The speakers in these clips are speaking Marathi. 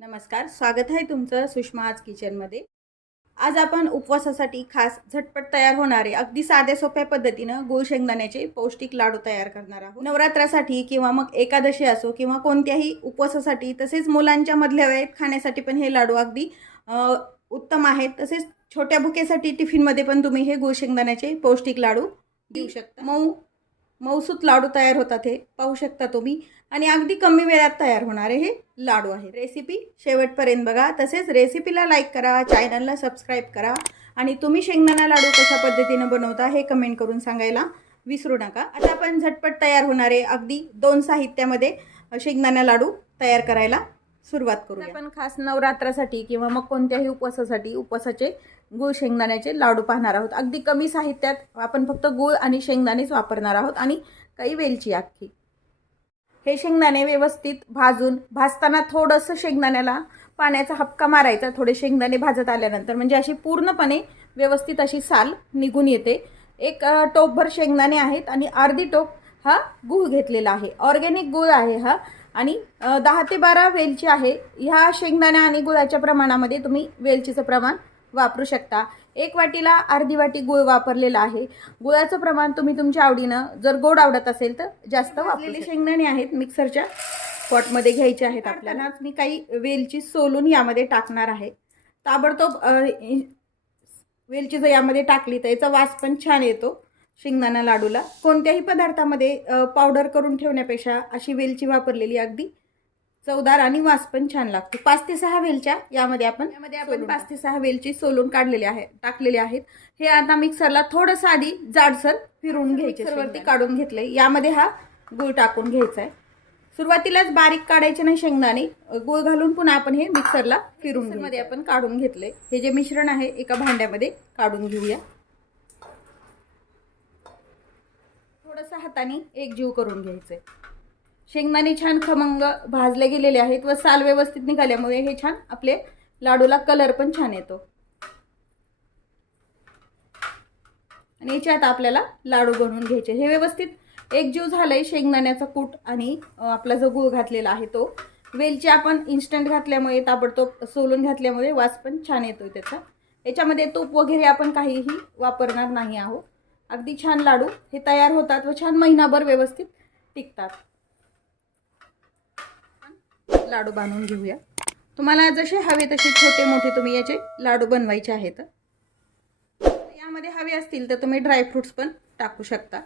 नमस्कार स्वागत आहे तुमचं सुषमा आज किचनमध्ये आज आपण उपवासासाठी खास झटपट तयार होणारे अगदी साध्या सोप्या पद्धतीनं गुळ शेंगदाण्याचे पौष्टिक लाडू तयार करणार आहोत. नवरात्रासाठी किंवा मग एकादशी असो किंवा कोणत्याही उपवासासाठी तसेच मुलांच्या मधल्या वेळेत खाण्यासाठी पण हे लाडू अगदी उत्तम आहेत. तसेच छोट्या भुकेसाठी टिफिनमध्ये पण तुम्ही हे गुळ शेंगदाण्याचे पौष्टिक लाडू देऊ शकता. मऊ मऊसूत लाडू तयार होतात हे पाहू शकता तुम्ही. आणि अगदी कमी वेळात तयार होणारे हे लाडू आहे रेसिपी शेवटपर्यंत बघा. तसेच रेसिपीला लाईक करा चॅनलला सबस्क्राईब करा. आणि तुम्ही शेंगदाणा लाडू कशा पद्धतीनं बनवता हे कमेंट करून सांगायला विसरू नका. आता आपण झटपट तयार होणारे अगदी दोन साहित्यामध्ये शेंगदाणा लाडू तयार करायला सुरुवात करू आपण खास नवरात्रासाठी किंवा मग कोणत्याही उपवासासाठी उपवासाचे गूळ शेंगदाण्याचे लाडू पाहणार आहोत. अगदी कमी साहित्यात आपण फक्त गूळ आणि शेंगदाणेच वापरणार आहोत आणि काही वेलची अख्खी हे शेंगदाणे व्यवस्थित भाजून भाजताना थोडंसं शेंगदाण्याला पाण्याचा हपका मारायचा. थोडे शेंगदाणे भाजत आल्यानंतर म्हणजे अशी पूर्णपणे व्यवस्थित अशी साल निघून येते. एक टोपभर शेंगदाणे आहेत आणि अर्धी टोप हा गूळ घेतलेला आहे. ऑर्गॅनिक गूळ आहे हा. आणि दहा ते बारा वेलची आहे ह्या शेंगदाण्या आणि गुळाच्या प्रमाणामध्ये तुम्ही वेलचीचं प्रमाण वापरू शकता. एक वाटीला अर्धी वाटी गुळ वापरलेला आहे. गुळाचं प्रमाण तुम्ही तुमच्या आवडीनं जर गोड आवडत असेल तर जास्त वापरलेले शेंगदाणे आहेत मिक्सरच्या पॉटमध्ये घ्यायचे आहेत आपल्याला. मी काही वेलची सोलून यामध्ये टाकणार आहे. ताबडतोब वेलची जर यामध्ये टाकली तर याचा वास पण छान येतो. शेंगदाणा लाडूला कोणत्याही पदार्थामध्ये पावडर करून ठेवण्यापेक्षा अशी वेलची वापरलेली अगदी चवदार आणि वास पण छान लागतो. पाच ते सहा वेलच्या यामध्ये आपण यामध्ये आपण पाच ते सहा वेलची सोलून काढलेली आहे टाकलेले आहेत. हे आता मिक्सरला थोडंसं आधी जाडसर फिरून घ्यायचे सर्वरती काढून घेतले यामध्ये हा गूळ टाकून घ्यायचा आहे. सुरुवातीलाच बारीक काढायचे नाही शेंगदाणे. गूळ घालून पुन्हा आपण हे मिक्सरला फिरून मध्ये आपण काढून घेतले. हे जे मिश्रण आहे एका भांड्यामध्ये काढून घेऊया थोडंसं हाताने एकजीव करून घ्यायचे. शेंगदाणे छान खमंग भाजले गेलेले आहेत व साल व्यवस्थित निघाल्यामुळे हे छान आपले लाडूला कलर पण छान येतो. आणि याच्यात आपल्याला लाडू बनवून घ्यायचे. हे व्यवस्थित एकजीव झालंय शेंगदाण्याचा कूट आणि आपला जो गूळ घातलेला आहे तो. वेलची आपण इन्स्टंट घातल्यामुळे ताबडतोब सोलून घातल्यामुळे वास पण छान येतोय त्याचा. याच्यामध्ये तूप वगैरे आपण काहीही वापरणार नाही आहोत. अगदी छान लाडू. हे तयार होतात व छान महिनाभर व्यवस्थित टिकतात. लाडू बांधून घेऊया. तुम्हाला जसे हवे तसे छोटे मोठे तुम्ही याचे लाडू बनवायचे आहेत. यामध्ये हवे असतील तर तुम्ही ड्रायफ्रुट्स पण टाकू शकता.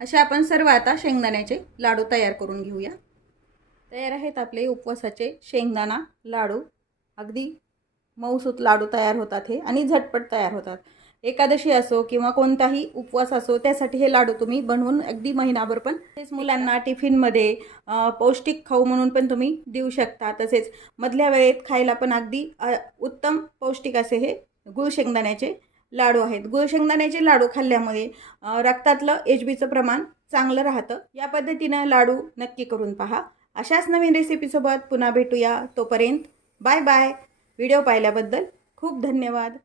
असे आपण सर्व आता शेंगदाण्याचे लाडू तयार करून घेऊया. तयार आहेत आपले उपवासाचे शेंगदाणा लाडू. अगदी मऊसूत लाडू तयार होतात हे आणि झटपट तयार होतात. एकादशी असो किंवा कोणताही उपवास असो त्यासाठी हे लाडू तुम्ही बनवून अगदी महिनाभर पण तसेच मुलांना टिफिनमध्ये पौष्टिक खाऊ म्हणून पण तुम्ही देऊ शकता. तसेच मधल्या वेळेत खायला पण अगदी उत्तम पौष्टिक असे हे गुळ शेंगदाण्याचे लाडू आहेत. गुळ शेंगदाण्याचे लाडू खाल्ल्यामुळे रक्तातलं एच बीचं प्रमाण चांगलं राहतं. या पद्धतीनं लाडू नक्की करून पहा. अशाच नवीन रेसिपीसोबत पुन्हा भेटूया. तोपर्यंत बाय बाय. व्हिडिओ पाहिल्याबद्दल खूप धन्यवाद.